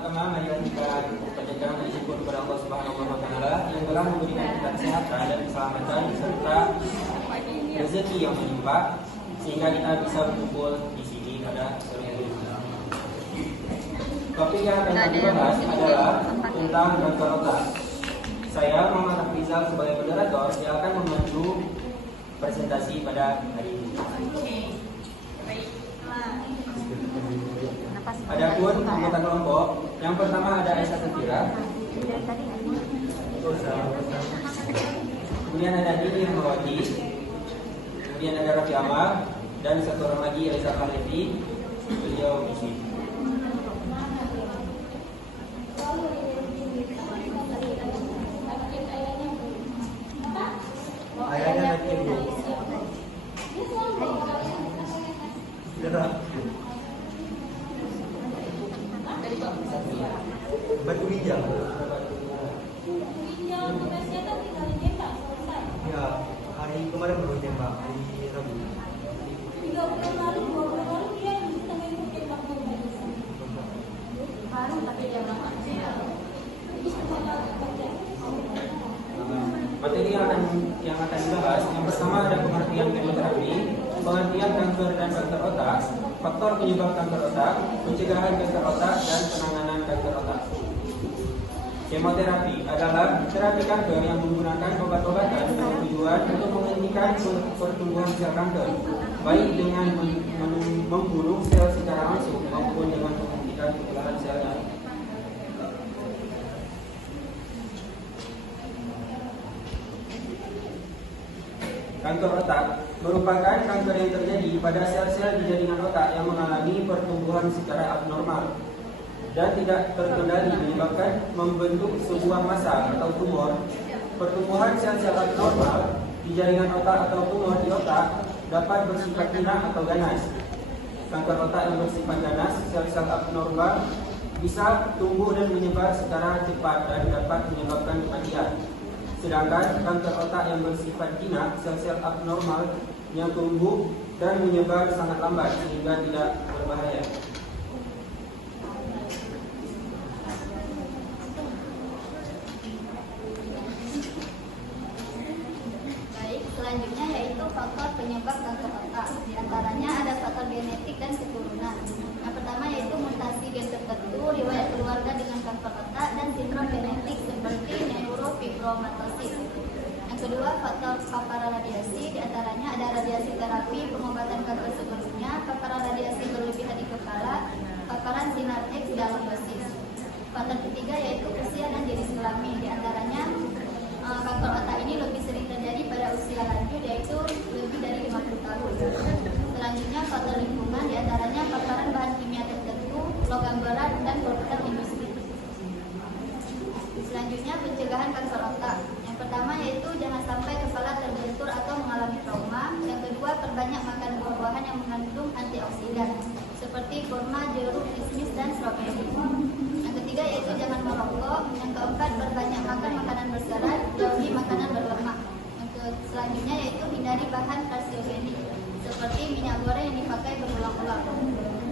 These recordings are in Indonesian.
pertama-tama marilah kita panjatkan puji syukur kepada Allah Subhanahu wa Ta'ala yang telah memberikan kita kesehatan dan keselamatan serta rezeki yang melimpah sehingga kita bisa berkumpul di sini pada sore hari ini. Topik yang akan kita bahas adalah tentang kanker otak. Saya Muhammad Afrizal sebagai moderator yang akan memandu presentasi pada hari ini. Adapun anggota kelompok, yang pertama ada Aisyah Safira, kemudian ada Dini Rahmawati, kemudian ada Raffi Amal, dan satu orang lagi Elisa Khalifi, beliau di sini. Ayahnya nanti ibu. Batu hijau. Ya, hari kemarin baru tembak, hari Rabu. 3 bulan lalu, 2 bulan lalu dia ditanya ikut tembak baru tapi dia Materi yang akan dibahas, yang pertama ada pengertian kemoterapi, pengertian kanker dan kanker otak, faktor penyebab kanker otak, pencegahan kanker otak, dan penanganan kanker otak. Kemoterapi adalah terapi kanker yang menggunakan obat-obatan dengan tujuan untuk menghentikan pertumbuhan sel kanker, baik dengan membunuh sel secara langsung maupun dengan menghentikan pertumbuhan selnya. Kanker otak merupakan kanker yang terjadi pada sel-sel di jaringan otak yang mengalami pertumbuhan secara abnormal dan tidak terkendali menyebabkan membentuk sebuah massa atau tumor. Pertumbuhan sel-sel abnormal di jaringan otak atau tumor di otak dapat bersifat jinak atau ganas. Kanker otak yang bersifat ganas, sel-sel abnormal bisa tumbuh dan menyebar secara cepat dan dapat menyebabkan kematian. Sedangkan kanker otak yang bersifat jinak, sel-sel abnormal yang tumbuh dan menyebar sangat lambat sehingga tidak berbahaya. Baik, selanjutnya yaitu faktor penyebab kanker otak. Di antaranya ada faktor genetik dan keturunan. Yang pertama yaitu mutasi gen tertentu, riwayat keluarga dengan kanker otak, dan sindrom genetik seperti neurofibromatosis. Yang kedua, faktor paparan radiasi. Di antaranya ada radiasi terapi, pengobatan kanker sebelumnya, paparan radiasi berlebihan di kepala, paparan sinar X dalam dosis. Faktor ketiga yaitu usia dan jenis kelamin. Di antaranya kanker otak ini lebih sering terjadi pada usia lanjut, yaitu lebih dari 50 tahun. Selanjutnya faktor lingkungan, di antaranya paparan bahan kimia tertentu, logam berat, dan produk industri. Selanjutnya pencegahan kanker otak. Yang pertama yaitu jangan sampai kepala terbentur atau mengalami trauma. Yang kedua, perbanyak makan buah-buahan yang mengandung antioksidan seperti kurma, jeruk, kismis, dan stroberi. Yang ketiga yaitu jangan merokok. Yang keempat, perbanyak makan makanan berserat, jauhi makanan berlemak. Yang selanjutnya yaitu hindari bahan karsiogenik seperti minyak goreng yang dipakai berulang-ulang.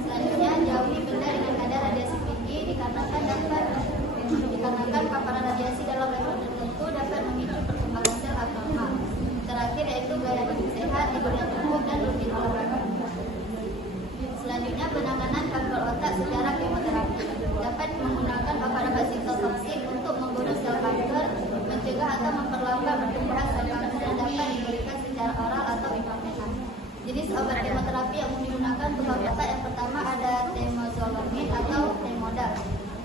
Selanjutnya, jauhi benda dengan kadar radiasi tinggi dikarenakan paparan radiasi dalam level tertentu dapat memicu perkembangan sel abnormal. Terakhir yaitu gaya hidup sehat, tidur yang cukup, dan rutin olahraga. Selanjutnya, penanganan kanker otak secara kemoterapi dapat menggunakan paparan sitotoksik untuk membunuh sel kanker, mencegah atau memperlambat pertumbuhan sel kanker, dan dapat diberikan secara oral atau intravenous. Jenis obat kemoterapi yang digunakan untuk kanker otak yang pertama ada temozolomid atau temodal.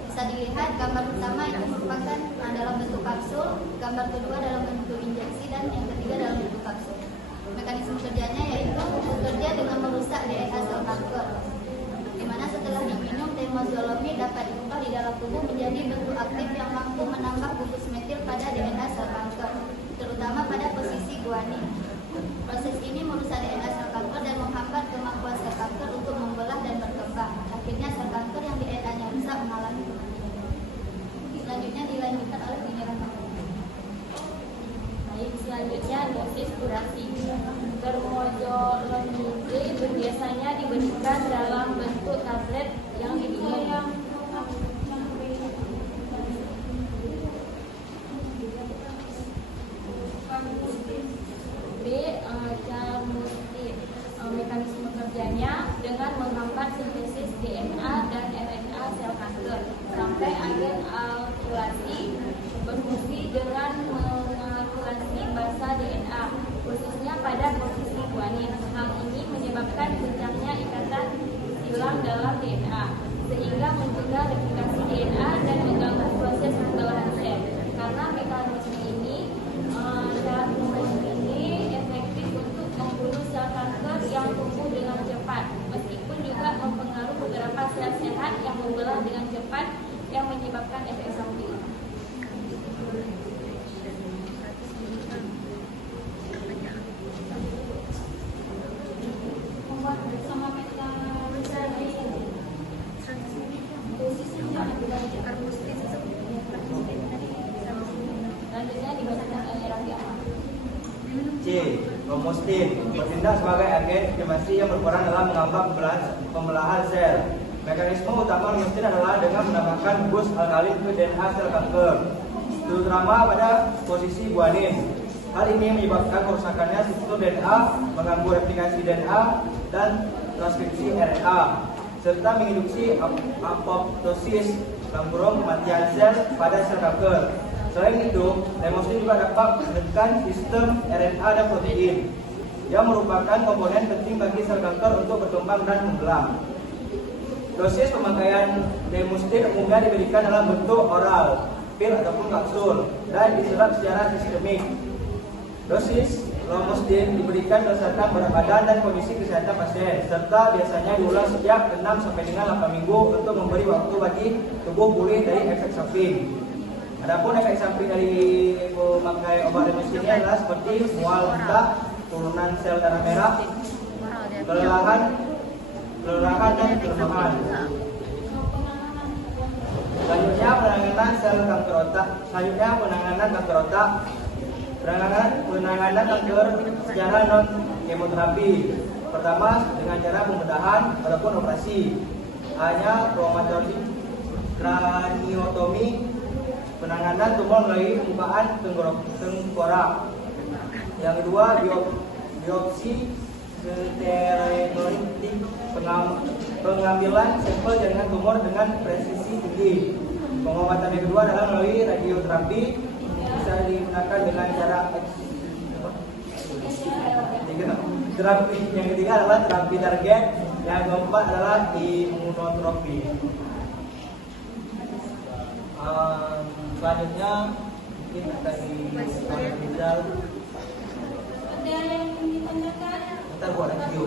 Bisa dilihat gambar pertama itu merupakan dalam bentuk kapsul, gambar kedua dalam bentuk injeksi, dan yang ketiga dalam bentuk kapsul. Mekanisme kerjanya yaitu bekerja dengan merusak DNA sel kanker, di mana setelah diminum temozolomid dapat diubah di dalam tubuh menjadi bentuk aktif yang mampu menambah gugus metil pada DNA sel kanker, terutama pada posisi guanin. Proses ini merusak DNA sel kanker dan menghambat kemampuan sel kanker untuk membelah dan berkembang. Akhirnya sel kanker yang DNA-nya rusak mengalami kematian. Selanjutnya dilanjutkan oleh giliran. Baik, selanjutnya dosis durasi. Bermodolomid biasanya diberikan dalam bentuk tablet yang diminum menyebabkan efek samping. Sama selanjutnya dibacakan oleh Raffi Ahmad. C. Romostin bertindak sebagai agen inflamasi yang berperan dalam menghambat pembelahan sel. Mekanisme utama romostin adalah dengan menambahkan bus alkalin ke DNA sel kanker, terutama pada posisi guanin. Hal ini menyebabkan kerusakannya struktur DNA, mengganggu replikasi DNA dan transkripsi RNA, serta menginduksi apoptosis, kematian sel pada sel kanker. Selain itu, romostin juga dapat menekan sistem RNA dan protein, yang merupakan komponen penting bagi sel kanker untuk berkembang dan menggelam. Dosis pemakaian romostin umumnya diberikan dalam bentuk oral, pil ataupun kapsul, dan diserap secara sistemik. Dosis romostin diberikan berdasarkan berat badan dan kondisi kesehatan pasien, serta biasanya diulang setiap 6 sampai dengan 8 minggu untuk memberi waktu bagi tubuh pulih dari efek samping. Adapun efek samping dari memakai obat romostin ini adalah seperti mual muntah, turunan sel darah merah, kelelahan dan kelemahan. Selanjutnya penanganan sel kanker otak. Penanganan kanker secara non kemoterapi. Pertama dengan cara pembedahan ataupun operasi. Hanya kraniotomi. Penanganan tumor melalui pembukaan tengkorak. Yang kedua biopsi stereotypik, pengambilan sampel jaringan tumor dengan presisi tinggi. Pengobatan yang kedua adalah melalui radioterapi, bisa digunakan dengan cara terapi. Yang ketiga adalah terapi target. Yang keempat adalah imunoterapi. Selanjutnya mungkin akan di Ada yang ditanyakan? Ntar gua review.